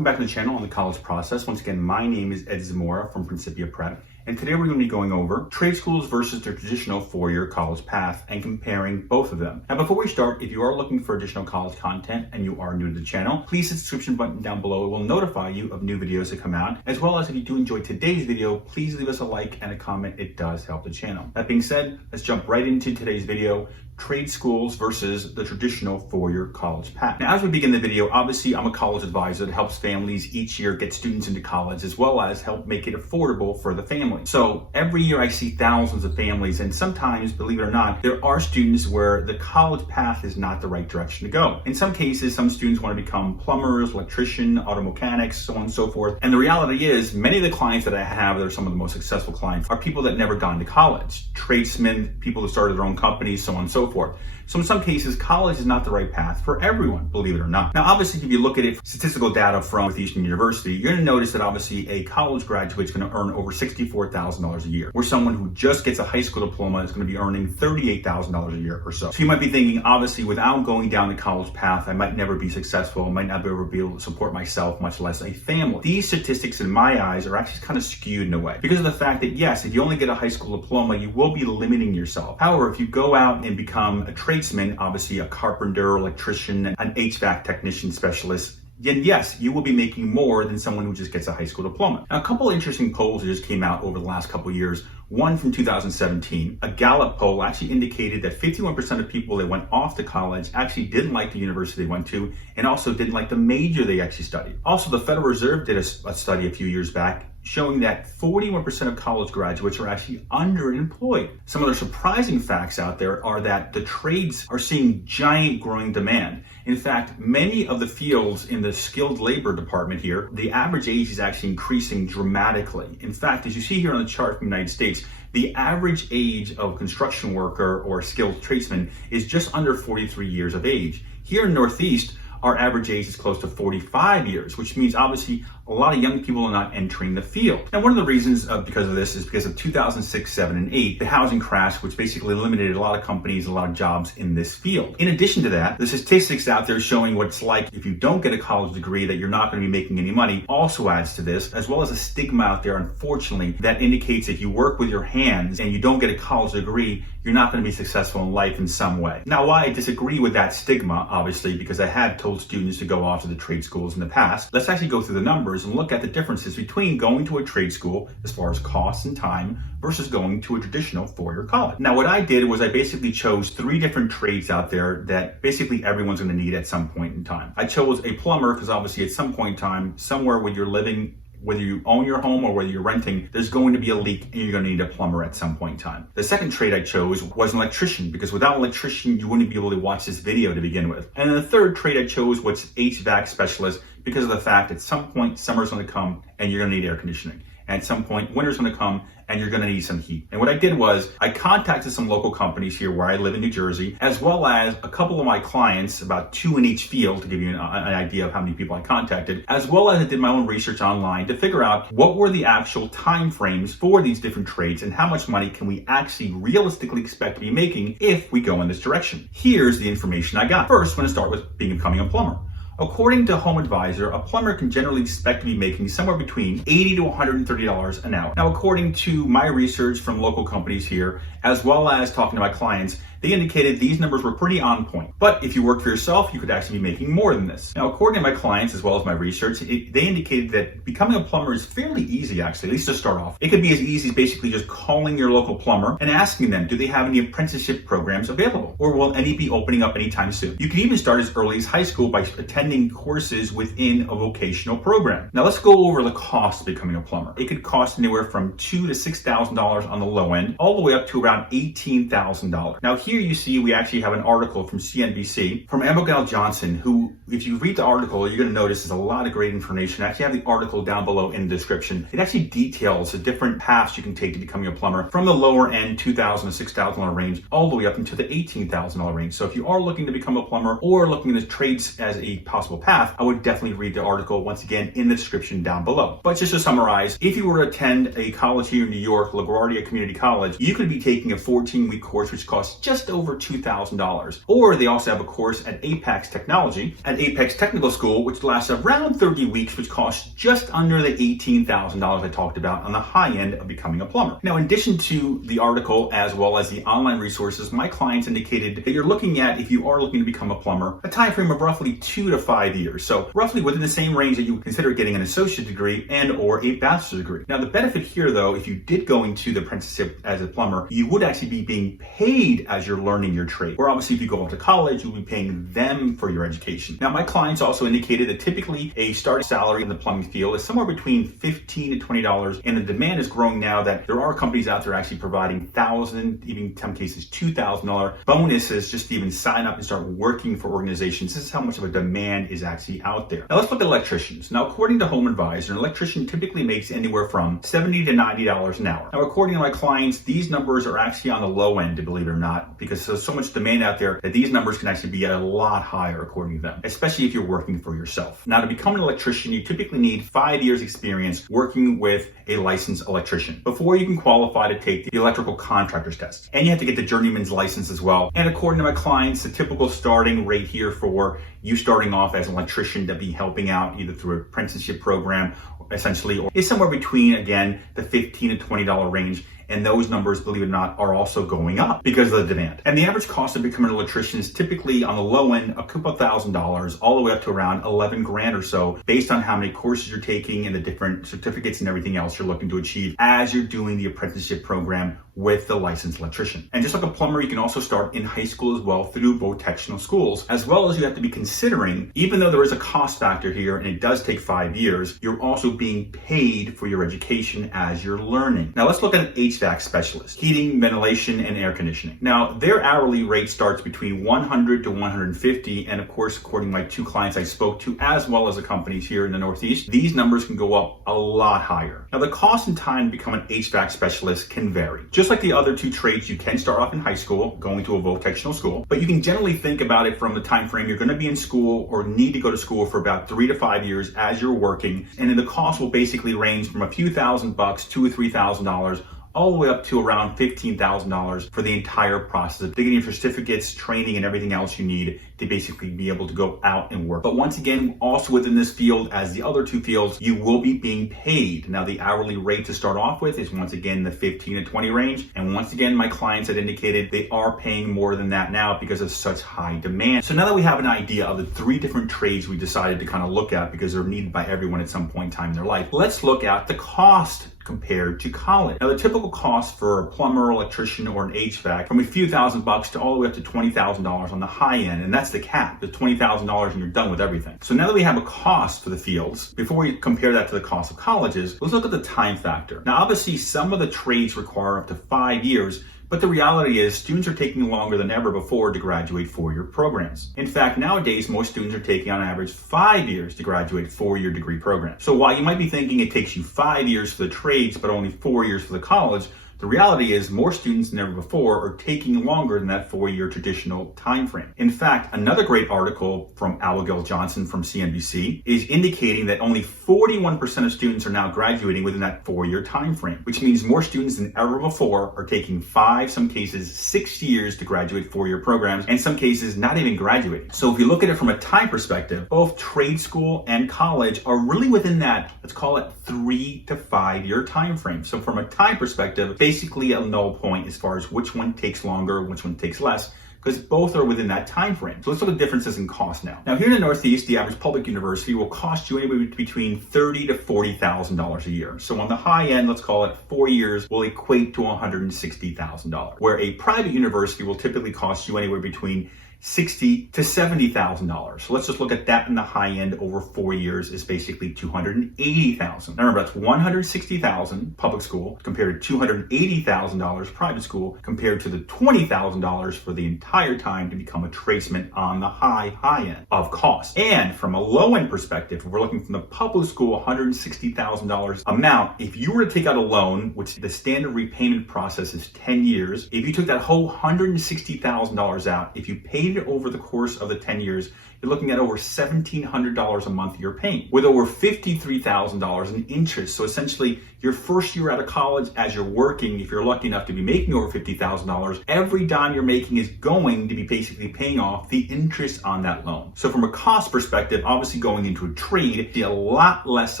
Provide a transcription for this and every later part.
welcome back to the channel on the college process. Once again, my name is Ed Zamora from Principia Prep, and today we're going to be going over trade schools versus the traditional four-year college path and comparing both of them. Now, before we start, if you are looking for additional college content and you are new to the channel, please hit the subscription button down below. It will notify you of new videos that come out, as well as if you do enjoy today's video, please leave us a like and a comment. It does help the channel. That being said, let's jump right into today's video. Trade schools versus the traditional four-year college path. Now, as we begin the video, obviously I'm a college advisor that helps families each year get students into college, as well as help make it affordable for the family. So every year I see thousands of families, and sometimes, believe it or not, there are students where the college path is not the right direction to go. In some cases, some students want to become plumbers, electrician, auto mechanics, so on and so forth. And the reality is, many of the clients that I have that are some of the most successful clients are people that never gone to college, tradesmen, people that started their own companies, so on and so forth. So in some cases, college is not the right path for everyone, believe it or not. Now, obviously, if you look at it, statistical data from Northeastern University, you're gonna notice that obviously a college graduate is gonna earn over $64,000 a year, where someone who just gets a high school diploma is gonna be earning $38,000 a year or so. So you might be thinking, obviously, without going down the college path, I might never be successful, I might not ever be able to support myself, much less a family. These statistics, in my eyes, are actually kind of skewed in a way, because of the fact that, yes, if you only get a high school diploma, you will be limiting yourself. However, if you go out and become a tradesman, obviously a carpenter, electrician, an HVAC technician specialist, then yes, you will be making more than someone who just gets a high school diploma. Now, a couple of interesting polls that just came out over the last couple of years. One from 2017, a Gallup poll actually indicated that 51% of people that went off to college actually didn't like the university they went to, and also didn't like the major they actually studied. Also, the Federal Reserve did a study a few years back showing that 41% of college graduates are actually underemployed. Some other surprising facts out there are that the trades are seeing giant growing demand. In fact, many of the fields in the skilled labor department here, the average age is actually increasing dramatically. In fact, as you see here on the chart from the United States, the average age of construction worker or skilled tradesman is just under 43 years of age. Here in Northeast, our average age is close to 45 years, which means obviously a lot of young people are not entering the field. Now, one of the reasons because of this is because of 2006, 7, and 8, the housing crash, which basically eliminated a lot of companies, a lot of jobs in this field. In addition to that, the statistics out there showing what it's like if you don't get a college degree, that you're not going to be making any money, also adds to this, as well as a stigma out there, unfortunately, that indicates if you work with your hands and you don't get a college degree, you're not going to be successful in life in some way. Now, why I disagree with that stigma, obviously, because I have told students to go off to the trade schools in the past, let's actually go through the numbers and look at the differences between going to a trade school as far as costs and time versus going to a traditional four-year college. Now, what I did was I basically chose 3 different trades out there that basically everyone's going to need at some point in time. I chose a plumber because obviously at some point in time, somewhere where you're living, whether you own your home or whether you're renting, there's going to be a leak and you're going to need a plumber at some point in time. The second trade I chose was an electrician, because without an electrician, you wouldn't be able to watch this video to begin with. And then the third trade I chose was HVAC specialist, because of the fact at some point summer's going to come and you're going to need air conditioning. And at some point winter's going to come and you're going to need some heat. And what I did was I contacted some local companies here where I live in New Jersey, as well as a couple of my clients, about 2 in each field, to give you an idea of how many people I contacted, as well as I did my own research online to figure out what were the actual time frames for these different trades and how much money can we actually realistically expect to be making if we go in this direction. Here's the information I got. First, I'm going to start with becoming a plumber. According to Home Advisor, a plumber can generally expect to be making somewhere between $80 to $130 an hour. Now, according to my research from local companies here, as well as talking to my clients, they indicated these numbers were pretty on point. But if you work for yourself, you could actually be making more than this. Now, according to my clients, as well as my research, they indicated that becoming a plumber is fairly easy, actually, at least to start off. It could be as easy as basically just calling your local plumber and asking them, do they have any apprenticeship programs available? Or will any be opening up anytime soon? You can even start as early as high school by attending courses within a vocational program. Now, let's go over the cost of becoming a plumber. It could cost anywhere from $2,000 to $6,000 on the low end, all the way up to around $18,000. Now, here you see we actually have an article from CNBC from Abigail Johnson, who, if you read the article, you're going to notice there's a lot of great information. I actually have the article down below in the description. It actually details the different paths you can take to becoming a plumber, from the lower end $2,000 to $6,000 range all the way up into the $18,000 range. So if you are looking to become a plumber or looking at trades as a possible path, I would definitely read the article, once again, in the description down below. But just to summarize, if you were to attend a college here in New York, LaGuardia Community College, you could be taking a 14-week course which costs just just over $2,000. Or they also have a course at Apex Technology, at Apex Technical School, which lasts around 30 weeks, which costs just under the $18,000 I talked about on the high end of becoming a plumber. Now, in addition to the article as well as the online resources, my clients indicated that you're looking at, if you are looking to become a plumber, a time frame of roughly 2 to 5 years. So roughly within the same range that you would consider getting an associate degree and or a bachelor's degree. Now, the benefit here, though, if you did go into the apprenticeship as a plumber, you would actually be being paid as you're learning your trade. Where obviously if you go off to college, you'll be paying them for your education. Now, my clients also indicated that typically a starting salary in the plumbing field is somewhere between $15 to $20, and the demand is growing now that there are companies out there actually providing $1,000, even in some cases $2,000 bonuses just to even sign up and start working for organizations. This is how much of a demand is actually out there. Now let's look at electricians. Now, according to Home Advisor, an electrician typically makes anywhere from $70 to $90 an hour. Now, according to my clients, these numbers are actually on the low end, believe it or not, because there's so much demand out there that these numbers can actually be a lot higher according to them, especially if you're working for yourself. Now, to become an electrician, you typically need 5 years experience working with a licensed electrician before you can qualify to take the electrical contractor's test. And you have to get the journeyman's license as well. And according to my clients, the typical starting rate here for you starting off as an electrician to be helping out either through an apprenticeship program essentially, or is somewhere between, again, the $15 to $20 range. And those numbers, believe it or not, are also going up because of the demand. And the average cost of becoming an electrician is typically on the low end, a couple $1,000, all the way up to around 11 grand or so, based on how many courses you're taking and the different certificates and everything else you're looking to achieve as you're doing the apprenticeship program with the licensed electrician. And just like a plumber, you can also start in high school as well through vocational schools, as well as you have to be considering, even though there is a cost factor here and it does take 5 years, you're also being paid for your education as you're learning. Now let's look at an HVAC specialist, heating, ventilation, and air conditioning. Now their hourly rate starts between $100 to $150, and of course, according to my 2 clients I spoke to, as well as the companies here in the Northeast, these numbers can go up a lot higher. Now the cost and time to become an HVAC specialist can vary. Just like the other 2 trades, you can start off in high school, going to a vocational school, but you can generally think about it from the time frame you're going to be in school or need to go to school for about 3 to 5 years as you're working, and then the cost will basically range from a few $1,000, $2,000 or $3,000, all the way up to around $15,000 for the entire process of getting your certificates, training, and everything else you need to basically be able to go out and work. But once again, also within this field, as the other 2 fields, you will be being paid. Now, the hourly rate to start off with is once again the 15 to 20 range. And once again, my clients had indicated they are paying more than that now because of such high demand. So now that we have an idea of the 3 different trades we decided to kind of look at because they're needed by everyone at some point in time in their life, let's look at the cost compared to college. Now, the typical cost for a plumber, electrician, or an HVAC from a few $1,000 to all the way up to $20,000 on the high end, and that's the cap, the $20,000, and you're done with everything. So now that we have a cost for the fields, before we compare that to the cost of colleges, let's look at the time factor. Now, obviously, some of the trades require up to 5 years, but the reality is students are taking longer than ever before to graduate 4-year programs. In fact, nowadays, most students are taking on average 5 years to graduate 4-year degree programs. So while you might be thinking it takes you 5 years for the trades, but only 4 years for the college, the reality is more students than ever before are taking longer than that 4-year traditional time frame. In fact, another great article from Abigail Johnson from CNBC is indicating that only 41% of students are now graduating within that 4-year time frame, which means more students than ever before are taking 5, some cases 6 years to graduate 4-year programs, and some cases not even graduating. So if you look at it from a time perspective, both trade school and college are really within that, let's call it 3 to 5 year time frame. So from a time perspective, basically a null point as far as which one takes longer, which one takes less, because both are within that time frame. So let's look at differences in cost now. Now here in the Northeast, the average public university will cost you anywhere between $30,000 to $40,000 a year. So on the high end, let's call it 4 years, will equate to $160,000, where a private university will typically cost you anywhere between $60,000 to $70,000. So let's just look at that in the high end over 4 years is basically $280,000. Now remember, that's $160,000 public school compared to $280,000 private school compared to the $20,000 for the entire time to become a tradesman on the high end of cost. And from a low end perspective, if we're looking from the public school $160,000 amount, if you were to take out a loan, which the standard repayment process is 10 years, if you took that whole $160,000 out, if you paid paid it over the course of the 10 years, you're looking at over $1,700 a month you're paying, with over $53,000 in interest. So essentially, your first year out of college, as you're working, if you're lucky enough to be making over $50,000, every dime you're making is going to be basically paying off the interest on that loan. So from a cost perspective, obviously going into a trade, it'd be a lot less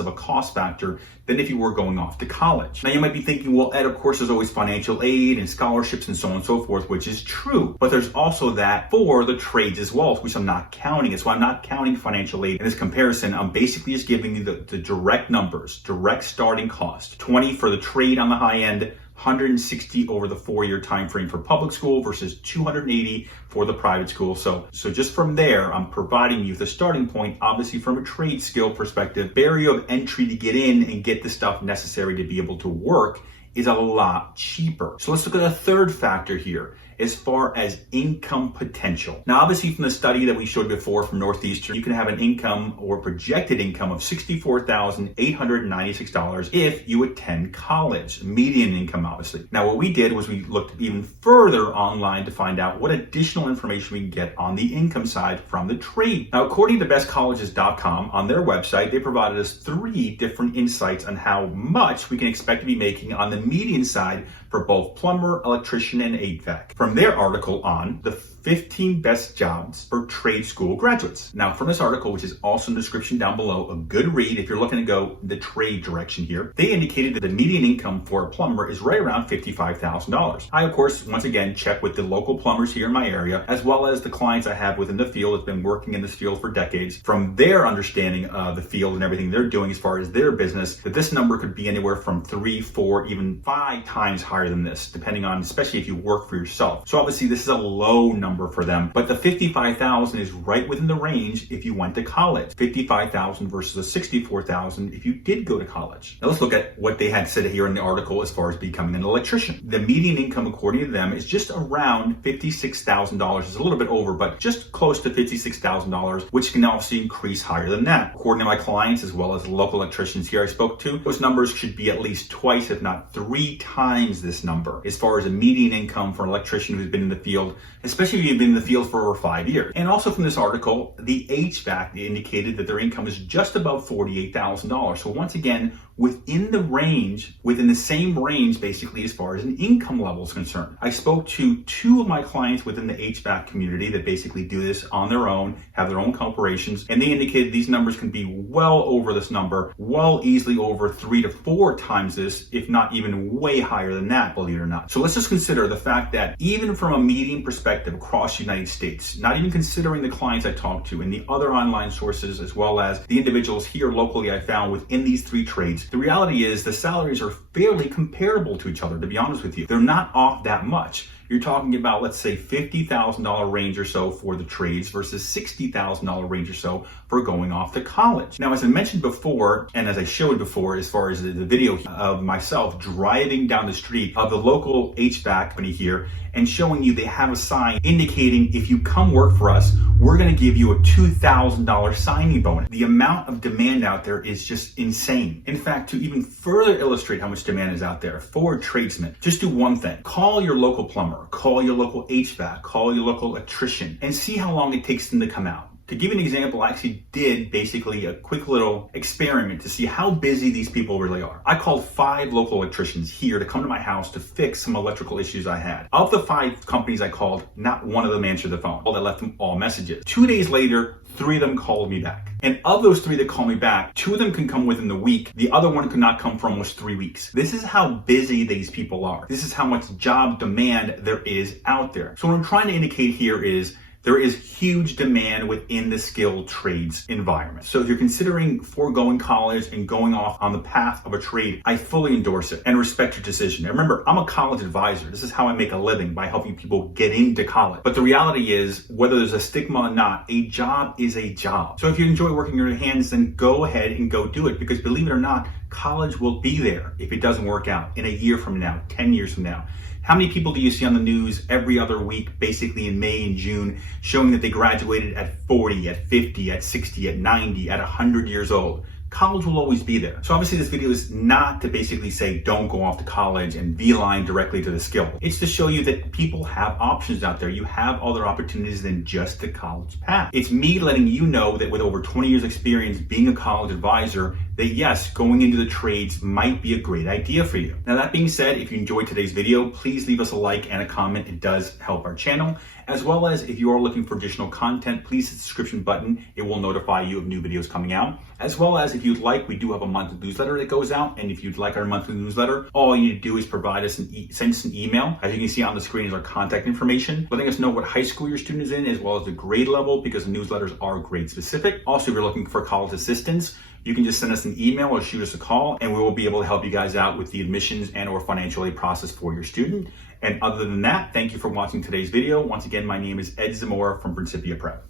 of a cost factor than if you were going off to college. Now you might be thinking, well, Ed, of course, there's always financial aid and scholarships and so on and so forth, which is true. But there's also that for the trades as well, which I'm not counting. It's why I'm not counting financial aid in this comparison. I'm basically just giving you the direct numbers, direct starting cost. 20 for the trade on the high end, 160 over the 4-year time frame for public school versus 280 for the private school. So just from there, I'm providing you the starting point, obviously from a trade skill perspective. Barrier of entry to get in and get the stuff necessary to be able to work is a lot cheaper. So let's look at a third factor here as far as income potential. Now, obviously from the study that we showed before from Northeastern, you can have an income or projected income of $64,896 if you attend college, median income, obviously. Now, what we did was we looked even further online to find out what additional information we can get on the income side from the trade. Now, according to bestcolleges.com, on their website, they provided us 3 different insights on how much we can expect to be making on the median side for both plumber, electrician, and HVAC. From their article on the 15 best jobs for trade school graduates. Now, from this article, which is also in the description down below, a good read if you're looking to go the trade direction here, they indicated that the median income for a plumber is right around $55,000. I, of course, once again, check with the local plumbers here in my area, as well as the clients I have within the field that's been working in this field for decades. From their understanding of the field and everything they're doing as far as their business, that this number could be anywhere from 3, 4, even 5 times higher than this, depending on, especially if you work for yourself. So obviously this is a low number for them, but the 55,000 is right within the range if you went to college. 55,000 versus a 64,000 if you did go to college. Now let's look at what they had said here in the article as far as becoming an electrician. The median income, according to them, is just around $56,000. It's a little bit over, but just close to $56,000, which can obviously increase higher than that. According to my clients, as well as local electricians here I spoke to, those numbers should be at least twice, if not 3 times this number, as far as a median income for an electrician who's been in the field, especially if you've been in the field for over 5 years. And also from this article, the HVAC indicated that their income is just above $48,000. So once again, within the range, within the same range, basically, as far as an income level is concerned. I spoke to 2 of my clients within the HVAC community that basically do this on their own, have their own corporations, and they indicated these numbers can be well over this number, well easily over 3 to 4 times this, if not even way higher than that, believe it or not. So let's just consider the fact that even from a median perspective across the United States, not even considering the clients I talked to and the other online sources, as well as the individuals here locally I found within these 3 trades, the reality is the salaries are fairly comparable to each other, to be honest with you. They're not off that much. You're talking about, let's say, $50,000 range or so for the trades versus $60,000 range or so for going off to college. Now, as I mentioned before, and as I showed before, as far as the video of myself driving down the street of the local HVAC company here and showing you they have a sign indicating if you come work for us, we're going to give you a $2,000 signing bonus. The amount of demand out there is just insane. In fact, to even further illustrate how much demand is out there for tradesmen, just do one thing. Call your local plumber, call your local HVAC, call your local electrician, and see how long it takes them to come out. To give you an example, I actually did basically a quick little experiment to see how busy these people really are. I called 5 local electricians here to come to my house to fix some electrical issues I had. Of the 5 companies I called, not one of them answered the phone. I left them all messages. 2 days later, 3 of them called me back. And of those 3 that called me back, 2 of them can come within the week. The other one could not come for almost 3 weeks. This is how busy these people are. This is how much job demand there is out there. So what I'm trying to indicate here is there is huge demand within the skilled trades environment. So if you're considering foregoing college and going off on the path of a trade, I fully endorse it and respect your decision. And remember, I'm a college advisor. This is how I make a living, by helping people get into college. But the reality is, whether there's a stigma or not, a job is a job. So if you enjoy working your hands, then go ahead and go do it, because believe it or not, college will be there if it doesn't work out in a year from now, 10 years from now. How many people do you see on the news every other week, basically in May and June, showing that they graduated at 40, at 50, at 60, at 90, at 100 years old? college will always be there. So obviously this video is not to basically say don't go off to college and beeline directly to the skill. It's to show you that people have options out there. You have other opportunities than just the college path. It's me letting you know that with over 20 years experience being a college advisor, that yes, going into the trades might be a great idea for you. Now that being said, if you enjoyed today's video, please leave us a like and a comment. It does help our channel. As well as if you are looking for additional content, please hit the subscription button. It will notify you of new videos coming out. As well as if you'd like, we do have a monthly newsletter that goes out. And if you'd like our monthly newsletter, all you need to do is provide us send us an email. As you can see on the screen is our contact information, letting us know what high school your student is in, as well as the grade level, because the newsletters are grade specific. Also, if you're looking for college assistance, you can just send us an email or shoot us a call, and we will be able to help you guys out with the admissions and or financial aid process for your student. And other than that, thank you for watching today's video. Once again, my name is Ed Zamora from Principia Prep.